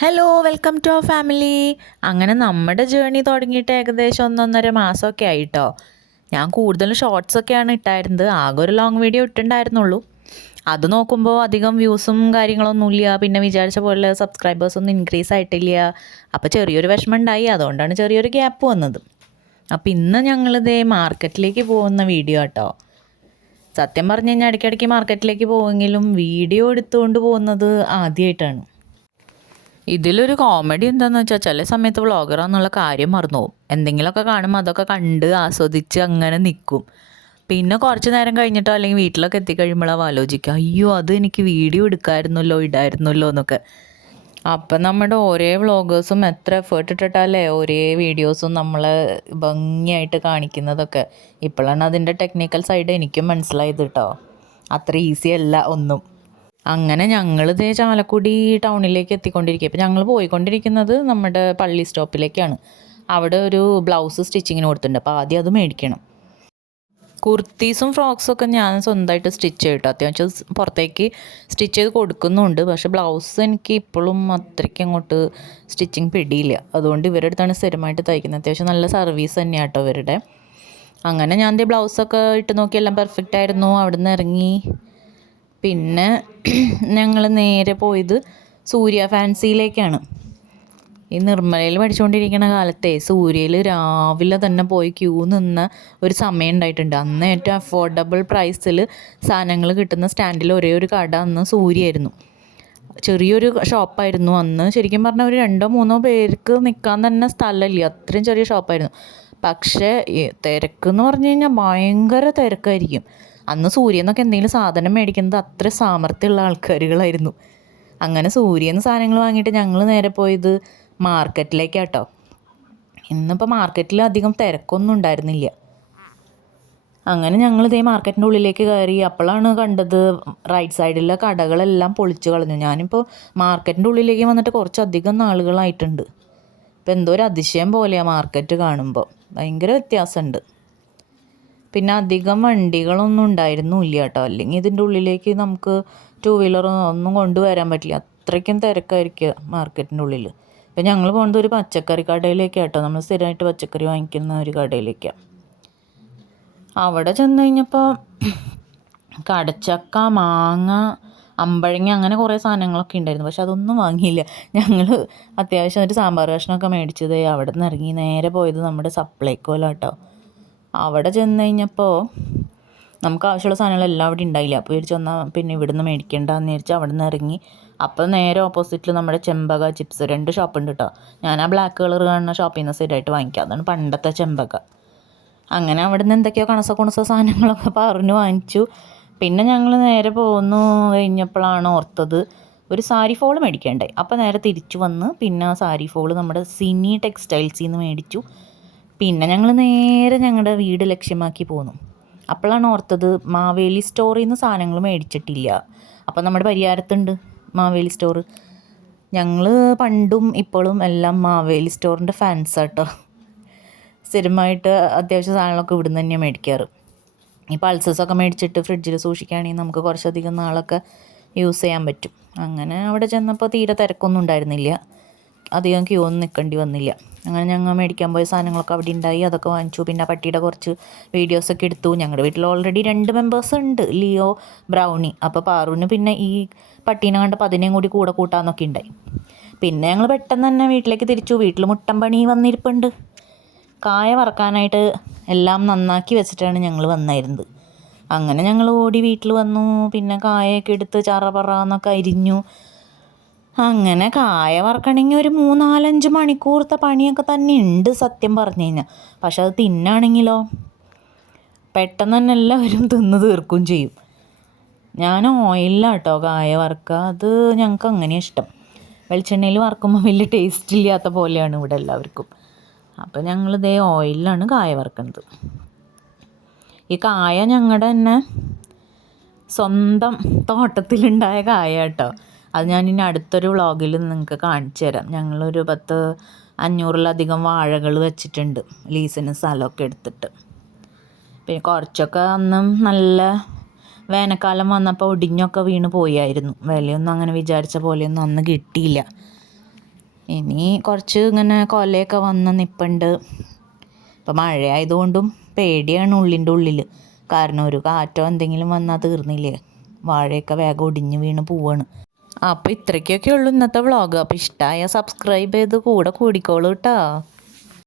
Hello welcome to our family. അങ്ങനെ നമ്മുടെ journey തുടങ്ങിയിട്ട് ഏകദേശം 1.5 മാസമൊക്കെ ആയിട്ടോ. ഞാൻ കൂടുതലും ഷോർട്സൊക്കെയാണ് ഇട്ടായിരുന്നത്. ആകെ ഒരു ലോങ് വീഡിയോ ഇട്ടുണ്ടായിരുന്നുള്ളൂ. അത് നോക്കുമ്പോൾ അധികം വ്യൂസും കാര്യങ്ങളൊന്നുമില്ല. പിന്നെ വിചാരിച്ച പോലെ സബ്സ്ക്രൈബേഴ്സൊന്നും ഇൻക്രീസ് ആയിട്ടില്ല. അപ്പോൾ ചെറിയൊരു വിഷമം ഉണ്ടായി. അതുകൊണ്ടാണ് ചെറിയൊരു ഗ്യാപ്പ് വന്നത്. അപ്പോൾ ഇന്ന് ഞങ്ങളിതേ മാർക്കറ്റിലേക്ക് പോകുന്ന വീഡിയോ കേട്ടോ. സത്യം പറഞ്ഞു കഴിഞ്ഞാൽ ഇടയ്ക്കിടയ്ക്ക് മാർക്കറ്റിലേക്ക് പോകുമെങ്കിലും വീഡിയോ എടുത്തുകൊണ്ട് പോകുന്നത് ആദ്യമായിട്ടാണ്. ഇതിലൊരു കോമഡി എന്താണെന്ന് വെച്ചാൽ ചില സമയത്ത് വ്ളോഗറാന്നുള്ള കാര്യം മറന്നു പോകും. എന്തെങ്കിലുമൊക്കെ കാണുമ്പോൾ അതൊക്കെ കണ്ട് ആസ്വദിച്ച് അങ്ങനെ നിൽക്കും. പിന്നെ കുറച്ച് നേരം കഴിഞ്ഞിട്ടോ അല്ലെങ്കിൽ വീട്ടിലൊക്കെ എത്തിക്കഴിയുമ്പോഴാണ് ആലോചിക്കുക, അയ്യോ അത് എനിക്ക് വീഡിയോ എടുക്കാമായിരുന്നല്ലോ ഇടായിരുന്നല്ലോ എന്നൊക്കെ. അപ്പം നമ്മുടെ ഓരോ വ്ളോഗേഴ്സും എത്ര എഫേർട്ട് ഇട്ടിട്ടല്ലേ ഓരോ വീഡിയോസും നമ്മളെ ഭംഗിയായിട്ട് കാണിക്കുന്നതൊക്കെ. ഇപ്പോഴാണ് അതിൻ്റെ ടെക്നിക്കൽ സൈഡ് എനിക്കും മനസ്സിലായത് കേട്ടോ. അത്ര ഈസി അല്ല ഒന്നും. അങ്ങനെ ഞങ്ങളിതേ ചാലക്കുടി ടൗണിലേക്ക് എത്തിക്കൊണ്ടിരിക്കുക. ഇപ്പം ഞങ്ങൾ പോയിക്കൊണ്ടിരിക്കുന്നത് നമ്മുടെ പള്ളി സ്റ്റോപ്പിലേക്കാണ്. അവിടെ ഒരു ബ്ലൗസ് സ്റ്റിച്ചിങ്ങിന് കൊടുത്തിട്ടുണ്ട്. അപ്പോൾ ആദ്യം അത് മേടിക്കണം. കുർത്തീസും ഫ്രോക്സൊക്കെ ഞാൻ സ്വന്തമായിട്ട് സ്റ്റിച്ച് ചെയ്തിട്ട് അത്യാവശ്യം പുറത്തേക്ക് സ്റ്റിച്ച് ചെയ്ത് കൊടുക്കുന്നുണ്ട്. പക്ഷേ ബ്ലൗസ് എനിക്ക് ഇപ്പോഴും അത്രയ്ക്ക് അങ്ങോട്ട് സ്റ്റിച്ചിങ് പിടിയില്ല. അതുകൊണ്ട് ഇവരുടെ അടുത്താണ് സ്ഥിരമായിട്ട് തയ്ക്കുന്നത്. അത്യാവശ്യം നല്ല സർവീസ് തന്നെയാണ് കേട്ടോ ഇവരുടെ. അങ്ങനെ ഞാൻ ബ്ലൗസൊക്കെ ഇട്ട് നോക്കി, എല്ലാം പെർഫെക്റ്റ് ആയിരുന്നു. അവിടെ നിന്ന് ഇറങ്ങി പിന്നെ ഞങ്ങൾ നേരെ പോയത് സൂര്യ ഫാൻസിയിലേക്കാണ്. ഈ നിർമ്മലയിൽ പഠിച്ചുകൊണ്ടിരിക്കുന്ന കാലത്തെ സൂര്യയിൽ രാവിലെ തന്നെ പോയി ക്യൂ നിന്ന ഒരു സമയം ഉണ്ടായിട്ടുണ്ട്. അന്ന് ഏറ്റവും അഫോർഡബിൾ പ്രൈസിൽ സാധനങ്ങൾ കിട്ടുന്ന സ്റ്റാൻഡിൽ ഒരേ ഒരു കട അന്ന് സൂര്യയായിരുന്നു. ചെറിയൊരു ഷോപ്പായിരുന്നു അന്ന്. ശരിക്കും പറഞ്ഞാൽ ഒരു 2-3 പേർക്ക് നിൽക്കാൻ തന്നെ സ്ഥലമില്ല, അത്രയും ചെറിയ ഷോപ്പായിരുന്നു. പക്ഷേ തിരക്കെന്ന് പറഞ്ഞു കഴിഞ്ഞാൽ ഭയങ്കര തിരക്കായിരിക്കും. അന്ന് സൂര്യന്നൊക്കെ എന്തെങ്കിലും സാധനം മേടിക്കുന്നത് അത്ര സാമർത്ഥ്യമുള്ള ആൾക്കാരുകളായിരുന്നു. അങ്ങനെ സൂര്യന്ന് സാധനങ്ങൾ വാങ്ങിയിട്ട് ഞങ്ങൾ നേരെ പോയത് മാർക്കറ്റിലേക്കാട്ടോ. ഇന്നിപ്പോൾ മാർക്കറ്റിൽ അധികം തിരക്കൊന്നും ഉണ്ടായിരുന്നില്ല. അങ്ങനെ ഞങ്ങൾ ഇതേ മാർക്കറ്റിൻ്റെ ഉള്ളിലേക്ക് കയറി. അപ്പോഴാണ് കണ്ടത് റൈറ്റ് സൈഡിലെ കടകളെല്ലാം പൊളിച്ചു കളഞ്ഞു. ഞാനിപ്പോൾ മാർക്കറ്റിൻ്റെ ഉള്ളിലേക്ക് വന്നിട്ട് കുറച്ചധികം നാളുകളായിട്ടുണ്ട്. ഇപ്പം എന്തോ ഒരു അതിശയം പോലെയാണ് മാർക്കറ്റ് കാണുമ്പോൾ. ഭയങ്കര വ്യത്യാസമുണ്ട്. പിന്നെ അധികം വണ്ടികളൊന്നും ഉണ്ടായിരുന്നില്ല കേട്ടോ. അല്ലെങ്കിൽ ഇതിൻ്റെ ഉള്ളിലേക്ക് നമുക്ക് 2 വീലർ ഒന്നും കൊണ്ടുവരാൻ പറ്റില്ല, അത്രയ്ക്കും തിരക്കായിരിക്കുക മാർക്കറ്റിൻ്റെ ഉള്ളിൽ. ഇപ്പം ഞങ്ങൾ പോകുന്നത് ഒരു പച്ചക്കറി കടയിലേക്കാണ് കേട്ടോ. നമ്മൾ സ്ഥിരമായിട്ട് പച്ചക്കറി വാങ്ങിക്കുന്ന ഒരു കടയിലേക്കാണ്. അവിടെ ചെന്ന് കഴിഞ്ഞപ്പോൾ കടച്ചക്ക, മാങ്ങ, അമ്പഴങ്ങ അങ്ങനെ കുറേ സാധനങ്ങളൊക്കെ ഉണ്ടായിരുന്നു. പക്ഷെ അതൊന്നും വാങ്ങിയില്ല. ഞങ്ങൾ അത്യാവശ്യം ഒരു സാമ്പാർ കഷ്ണമൊക്കെ മേടിച്ചത് അവിടെ നിന്ന് ഇറങ്ങി നേരെ പോയത് നമ്മുടെ സപ്ലൈക്കോലാട്ടോ. അവിടെ ചെന്ന് കഴിഞ്ഞപ്പോൾ നമുക്ക് ആവശ്യമുള്ള സാധനങ്ങളെല്ലാം അവിടെ ഉണ്ടായില്ല. അപ്പോൾ വിചാരിച്ചു വന്നാൽ പിന്നെ ഇവിടുന്ന് മേടിക്കേണ്ടെന്ന് വിചാരിച്ച് അവിടെ നിന്ന് ഇറങ്ങി. അപ്പോൾ നേരെ ഓപ്പോസിറ്റിൽ നമ്മുടെ ചെമ്പക ചിപ്സ് 2 ഷോപ്പുണ്ട് കേട്ടോ. ഞാൻ ആ ബ്ലാക്ക് കളർ കാണുന്ന ഷോപ്പിൽ നിന്ന് സ്ഥിരമായിട്ട് വാങ്ങിക്കാം. അതാണ് പണ്ടത്തെ ചെമ്പക. അങ്ങനെ അവിടെ നിന്ന് എന്തൊക്കെയോ കണസ സാധനങ്ങളൊക്കെ പറഞ്ഞു വാങ്ങിച്ചു. പിന്നെ ഞങ്ങൾ നേരെ പോന്നു കഴിഞ്ഞപ്പോഴാണ് ഓർത്തത് ഒരു സാരി ഫോൾ മേടിക്കേണ്ടായി. അപ്പോൾ നേരെ തിരിച്ചു വന്ന് പിന്നെ ആ സാരി ഫോൾ നമ്മുടെ സിനി ടെക്സ്റ്റൈൽസിൽ നിന്ന് മേടിച്ചു. പിന്നെ ഞങ്ങൾ നേരെ ഞങ്ങളുടെ വീട് ലക്ഷ്യമാക്കി പോന്നു. അപ്പോഴാണ് ഓർത്തത് മാവേലി സ്റ്റോറിൽ നിന്ന് സാധനങ്ങൾ മേടിച്ചിട്ടില്ല. അപ്പോൾ നമ്മുടെ പരിയാരത്തുണ്ട് മാവേലി സ്റ്റോർ. ഞങ്ങൾ പണ്ടും ഇപ്പോഴും എല്ലാം മാവേലി സ്റ്റോറിൻ്റെ ഫാൻസാട്ടോ. സ്ഥിരമായിട്ട് അത്യാവശ്യം സാധനങ്ങളൊക്കെ ഇവിടുന്ന് തന്നെയാണ് മേടിക്കാറ്. ഈ പൾസസൊക്കെ മേടിച്ചിട്ട് ഫ്രിഡ്ജിൽ സൂക്ഷിക്കുകയാണെങ്കിൽ നമുക്ക് കുറച്ചധികം നാളൊക്കെ യൂസ് ചെയ്യാൻ പറ്റും. അങ്ങനെ അവിടെ ചെന്നപ്പോൾ തീരെ തിരക്കൊന്നും ഉണ്ടായിരുന്നില്ല, അധികം ക്യൂ ഒന്നും നിൽക്കേണ്ടി വന്നില്ല. അങ്ങനെ ഞങ്ങൾ മേടിക്കാൻ പോയ സാധനങ്ങളൊക്കെ അവിടെ ഉണ്ടായി, അതൊക്കെ വാങ്ങിച്ചു. പിന്നെ പട്ടിയുടെ കുറച്ച് വീഡിയോസൊക്കെ എടുത്തു. ഞങ്ങളുടെ വീട്ടിൽ ഓൾറെഡി 2 മെമ്പേഴ്സ് ഉണ്ട്, ലിയോ, ബ്രൗണി. അപ്പോൾ പാറുവിന് പിന്നെ ഈ പട്ടീനെ കണ്ടപ്പോൾ അതിനെയും കൂടി കൂടെ കൂട്ടാമെന്നൊക്കെ ഉണ്ടായി. പിന്നെ ഞങ്ങൾ പെട്ടെന്ന് തന്നെ വീട്ടിലേക്ക് തിരിച്ചു. വീട്ടിൽ മുട്ടൻ പണി വന്നിരിപ്പുണ്ട്. കായ വറക്കാനായിട്ട് എല്ലാം നന്നാക്കി വെച്ചിട്ടാണ് ഞങ്ങൾ വന്നായിരുന്നത്. അങ്ങനെ ഞങ്ങൾ ഓടി വീട്ടിൽ വന്നു. പിന്നെ കായൊക്കെ എടുത്ത് ചറപറാന്നൊക്കെ അരിഞ്ഞു. അങ്ങനെ കായ വറക്കണമെങ്കിൽ ഒരു 3-4-5 മണിക്കൂറത്തെ പണിയൊക്കെ തന്നെ ഉണ്ട് സത്യം പറഞ്ഞു കഴിഞ്ഞാൽ. പക്ഷെ അത് തിന്നാണെങ്കിലോ പെട്ടെന്ന് തന്നെ എല്ലാവരും തിന്ന് തീർക്കുകയും ചെയ്യും. ഞാൻ ഓയിലാണ് കേട്ടോ കായ വറുക്കുക. അത് ഞങ്ങൾക്ക് അങ്ങനെയാണ് ഇഷ്ടം. വെളിച്ചെണ്ണയിൽ വറുക്കുമ്പോൾ വലിയ ടേസ്റ്റ് ഇല്ലാത്ത പോലെയാണ് ഇവിടെ എല്ലാവർക്കും. അപ്പോൾ ഞങ്ങളിതേ ഓയിലാണ് കായ വറുക്കുന്നത്. ഈ കായ ഞങ്ങളുടെ തന്നെ സ്വന്തം തോട്ടത്തിലുണ്ടായ കായ കേട്ടോ. അത് ഞാനിനി അടുത്തൊരു വ്ളോഗിൽ നിങ്ങൾക്ക് കാണിച്ചു തരാം. ഞങ്ങളൊരു 500-ലധികം വാഴകൾ വെച്ചിട്ടുണ്ട് ലീസിന് സ്ഥലമൊക്കെ എടുത്തിട്ട്. പിന്നെ കുറച്ചൊക്കെ അന്ന് നല്ല വേനൽക്കാലം വന്നപ്പോൾ ഒടിഞ്ഞൊക്കെ വീണ് പോയായിരുന്നു. വിലയൊന്നും അങ്ങനെ വിചാരിച്ച പോലെയൊന്നും അന്ന് കിട്ടിയില്ല. ഇനി കുറച്ച് ഇങ്ങനെ കൊലയൊക്കെ വന്ന് നിൽപ്പുണ്ട്. ഇപ്പം മഴയായതുകൊണ്ടും പേടിയാണ് ഉള്ളിൻ്റെ ഉള്ളിൽ. കാരണം ഒരു കാറ്റോ എന്തെങ്കിലും വന്നാൽ തീർന്നില്ലേ, വാഴയൊക്കെ വേഗം ഒടിഞ്ഞ് വീണ് പോവാണ്. അപ്പോൾ ഇത്രയ്ക്കൊക്കെ ഉള്ളൂ ഇന്നത്തെ വ്ളോഗ്. അപ്പോൾ ഇഷ്ടമായ സബ്സ്ക്രൈബ് ചെയ്ത് കൂടെ കൂടിക്കോളൂ കേട്ടോ.